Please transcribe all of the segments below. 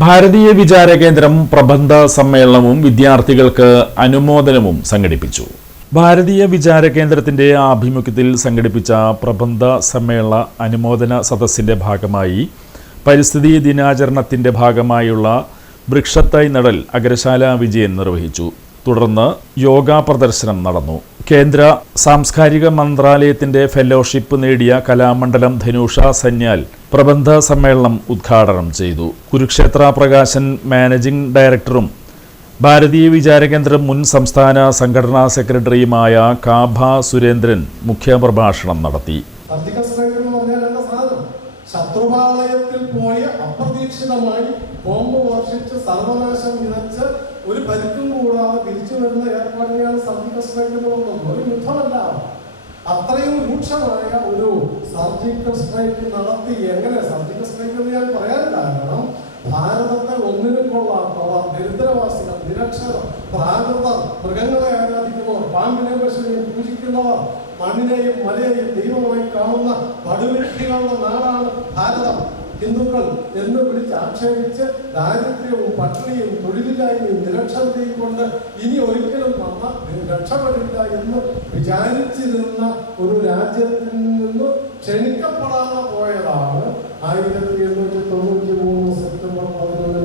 ഭാരതീയ വിചാര കേന്ദ്രം പ്രബന്ധ സമ്മേളനവും വിദ്യാർത്ഥികൾക്ക് അനുമോദനവും സംഘടിപ്പിച്ചു. ഭാരതീയ വിചാര കേന്ദ്രത്തിന്റെ ആഭിമുഖ്യത്തിൽ സംഘടിപ്പിച്ച പ്രബന്ധ സമ്മേളന അനുമോദന സദസ്സിന്റെ ഭാഗമായി പരിസ്ഥിതി ദിനാചരണത്തിന്റെ ഭാഗമായുള്ള വൃക്ഷത്തൈ നടൽ അഗ്രശാല വിജയൻ നിർവഹിച്ചു. തുടർന്ന് യോഗ പ്രദർശനം നടന്നു. കേന്ദ്ര സാംസ്കാരിക മന്ത്രാലയത്തിന്റെ ഫെലോഷിപ്പ് നേടിയ കലാമണ്ഡലം ധനുഷ സന്യാൽ പ്രബന്ധ സമ്മേളനം ഉദ്ഘാടനം ചെയ്തു. കുരുക്ഷേത്ര പ്രകാശൻ മാനേജിംഗ് ഡയറക്ടറും ഭാരതീയ വിചാരകേന്ദ്രം മുൻ സംസ്ഥാന സംഘടനാ സെക്രട്ടറിയുമായ കാഭ സുരേന്ദ്രൻ മുഖ്യപ്രഭാഷണം നടത്തി. ശത്രുപാളയത്തിൽ പോയി അപ്രതീക്ഷിതമായി ബോംബ് വർഷിച്ച് സർവനാശം വിതച്ച് ഒരു പരിക്കും കൂടാതെ തിരിച്ചു വരുന്ന ഏർപ്പാടിനെയാണ് സർജിക്കൽ സ്ട്രൈക്ക് എന്ന് പറയുന്നത്. ഒരു യുദ്ധമല്ല, അത്രയും രൂക്ഷമായ ഒരു സർജിക്കൽ സ്ട്രൈക്ക് നടത്തി. എങ്ങനെ സർജിക്കൽ സ്ട്രൈക്ക് എന്ന് ഞാൻ പറയാൻ കാരണം, ഭാരതത്തെ ഒന്നിനും കൊള്ളാത്തവർ, ദരിദ്രവാസികൾ, നിരക്ഷരർ, പ്രാകൃതർ, മൃഗങ്ങളെ ആരാധിക്കുന്നവർ, പാമ്പിനെയും പശുവിനെയും പൂജിക്കുന്നവർ, മണ്ണിനെയും മലയെയും ദൈവമായി കാണുന്ന പടുവൃഷ്ടികളുടെ നാടാണ് ഭാരതം. ഹിന്ദുക്കൾ എന്ന് വിളിച്ച് ആക്ഷേപിച്ച് ദാരിദ്ര്യവും പട്ടിണിയും തൊഴിലില്ലായ്മയും നിരക്ഷരതയും കൊണ്ട് ഇനി ഒരിക്കലും രക്ഷപ്പെടില്ല എന്ന് വിചാരിച്ചിരുന്ന ഒരു രാജ്യത്തിൽ നിന്ന് ക്ഷണിക്കപ്പെടാതെ പോയതാണ് 1893 സെപ്റ്റംബർ 11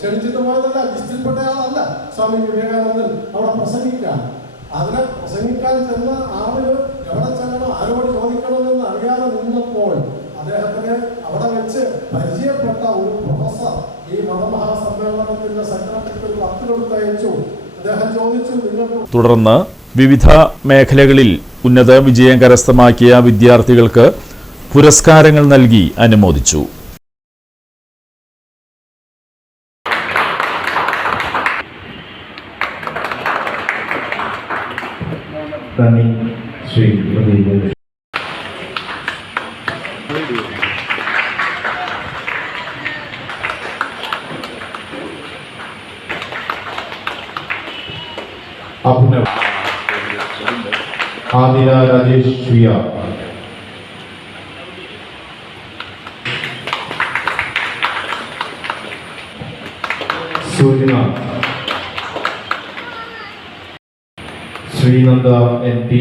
ക്ഷണിച്ചിട്ട് പോയതല്ല, ലിസ്റ്റിൽപ്പെട്ടയാളല്ല സ്വാമി വിവേകാനന്ദൻ അവിടെ പ്രസംഗിക്കാൻ. അതിനെ പ്രസംഗിക്കാൻ ചെന്ന ആളിന് എവിടെ ചെല്ലണം, ആരോട് ചോദിക്കണമെന്ന് അറിയാതെ നിന്നപ്പോൾ അദ്ദേഹത്തിന് അവിടെ വെച്ച് പരിചയപ്പെട്ട ഒരു പ്രൊഫസർ ഈ മതമഹാസമ്മേളനത്തിന്റെ സെക്രട്ടറിക്ക് ഒരു കത്ത് കൊടുത്തയച്ചു. അദ്ദേഹം ചോദിച്ചു, നിങ്ങൾക്ക്. തുടർന്ന് വിവിധ മേഖലകളിൽ ഉന്നത വിജയം കരസ്ഥമാക്കിയ വിദ്യാർത്ഥികൾക്ക് പുരസ്കാരങ്ങൾ നൽകി അനുമോദിച്ചു. ആദില രാജേഷ് ശ്രീയ, സൂചന ശ്രീനന്ദ NP,